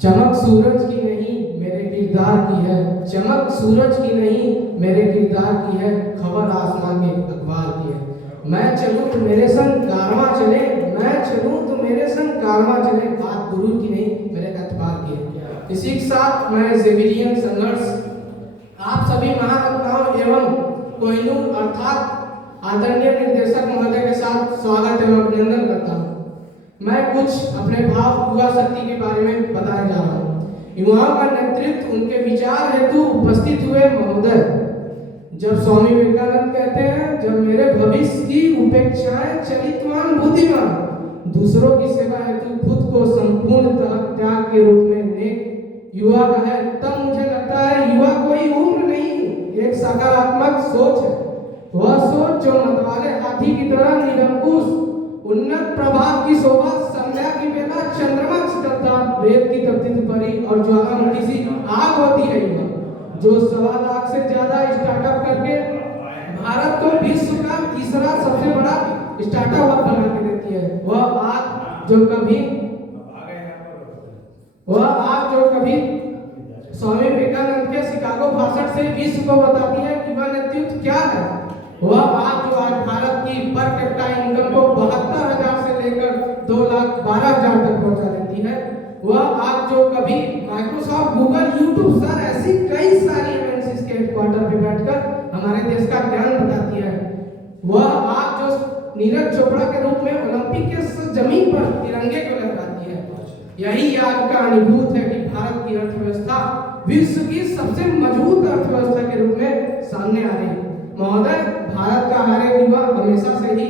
चमक सूरज की नहीं मेरे किरदार की है, चमक सूरज की नहीं मेरे किरदार की है, खबर आसमां के अखबार की है। मैं चलूं तो मेरे संग कारवां चले, मैं चलूं तो मेरे संग कारवां चले, बात गुरूर की नहीं मेरे अतबार की है। इसी के साथ मैं जेविरियन संघर्ष आप सभी महारत्नाओं एवं कोहिनूर अर्थात आदरणीय निर्देशक महोदय के साथ स्वागत एवं अभिनंदन करता हूँ। मैं कुछ अपने भाव युवा शक्ति के बारे में बताने जा रहा हूँ। युवाओं का नेतृत्व उनके विचार हेतु उपस्थित हुए महोदय। जब स्वामी विवेकानंद कहते हैं, जब मेरे भविष्य की उपेक्षाएं चरितवान बुद्धिमान, दूसरों की सेवा हेतु खुद को संपूर्ण त्याग के रूप में नेक युवा का है, तब मुझे लगता है युवा कोई उम्र नहीं, एक सकारात्मक सोच है। वह सोच जो मतवाले हाथी की तरह निरंकुश उन्नत प्रभाव की शोभा, संध्या की बेला चंद्रमा करता रेत की तप्ती परी और ज्वालामुखी सी आग होती है युवा, जो 1.25 लाख से ज्यादा स्टार्टअप करके भारत को विश्व का तीसरा सबसे बड़ा स्टार्टअप हब बना के देती है। वह आग जो कभी स्वामी विवेकानंद के शिकागो भाषण से विश्व को बताती है कि वह नेतृत्व क्या है। वह आज जो आज भारत की पर कैपिटा इनकम को 72,000 से लेकर 2,12,000 तक पहुंचा देती है। वह आज जो कभी माइक्रोसॉफ्ट, गूगल, यूट्यूब सर ऐसी कई सारी एमएनसीज के हेडक्वार्टर पे बैठकर हमारे देश का ज्ञान बताती है। वह आज जो नीरज चोपड़ा के रूप में ओलंपिक के जमीन पर तिरंगे को लहराती है। यही आज का अनुभूत है कि भारत की अर्थव्यवस्था विश्व की सबसे मजबूत अर्थव्यवस्था के रूप में सामने आ रही है। महोदय, भारत का हर एक युवा हमेशा से ही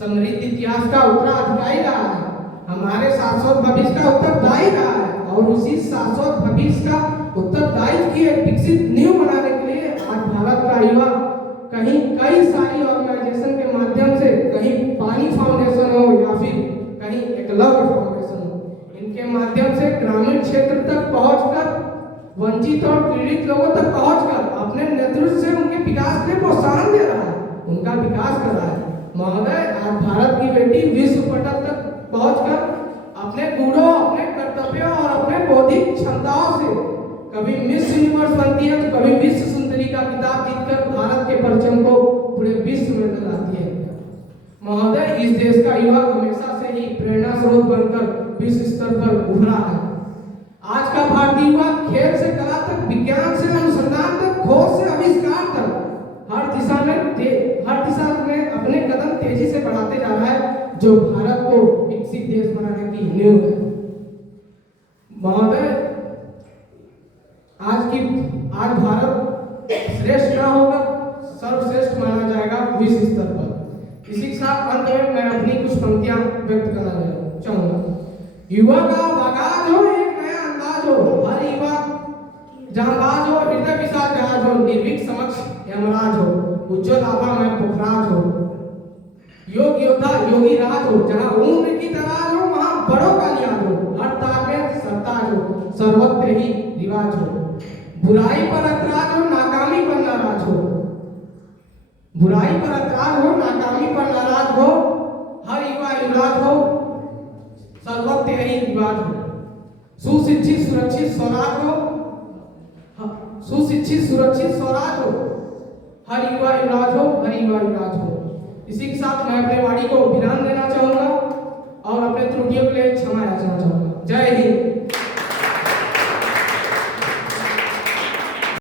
समृद्ध इतिहास का उत्तराधिकारी रहा है, हमारे शाश्वत भविष्य का उत्तरदायी रहा है, और उसी शाश्वत भविष्य का उत्तरदायित्व की एक विकसित नींव बनाने के लिए आज भारत का युवा कहीं कई सारी ऑर्गेनाइजेशन के माध्यम से, कहीं पानी फाउंडेशन हो या फिर कहीं एकलव्य फाउंडेशन हो, इनके माध्यम से ग्रामीण क्षेत्र तक पहुंचकर वंचित और पीड़ित लोगों तक पहुंचकर अपने नेतृत्व से उनके विकास के प्रोत्साहन दे रहा है, उनका विकास कर रहा है। महोदय, आज भारत की बेटी विश्व पटल तक पहुंचकर अपने गुणों, अपने कर्तव्यों और अपने बौद्धिक क्षमताओं से कभी मिस यूनिवर्स बनती है तो कभी विश्व सुंदरी का खिताब जीतकर भारत के परचम को पूरे विश्व में लहराती है। महोदय, इस देश का युवा हमेशा से ही प्रेरणा स्रोत बनकर विश्व स्तर पर उभरा है। आज का भारतीय युवा खेल से कला तक, विज्ञान से अनुसंधान तक, खोज से आविष्कार तक हर दिशा में अपने कदम तेजी से बढ़ाते जा रहा है, जो भारत को विकसित देश बनाने की नींव है। महोदय, आज भारत श्रेष्ठ ना होगा, सर्वश्रेष्ठ माना जाएगा विश्व स्तर पर। इसी के साथ अंत में मैं अपनी कुछ पंक्तियां व्यक्त करना चाहूंगा। युवा का बागाज हो, एक नया अंदाज हो, हर युवा जांबाज हो, हृदय विशाल जहाज हो, निर्भीक समक्ष यमराज हो, उज्जवल आभा में पुखराज हो, योग योद्धा योगी राज हो, जहां उम्र की दराज हो वहां बड़ों का लिहाज हो, हर तार में सरताज हो, सर्वत्र ही रिवाज हो, बुराई पर ऐतराज हो, नाकामी पर नाराज हो, बुराई पर ऐतराज हो, नाकामी पर नाराज हो, हर युवा युवराज हो, सर्वत्र यही रिवाज हो, सुशिक्षित सुरक्षित स्वराज हो, सुशिक्षित सुरक्षित स्वराज हो, हर युवा युवराज हो, हर युवा युवराज हो। इसी के साथ मैं अपने वाणी को विराम देना चाहूंगा और अपने त्रुटियों के लिए क्षमा याचना चाहूंगा। जय हिंद।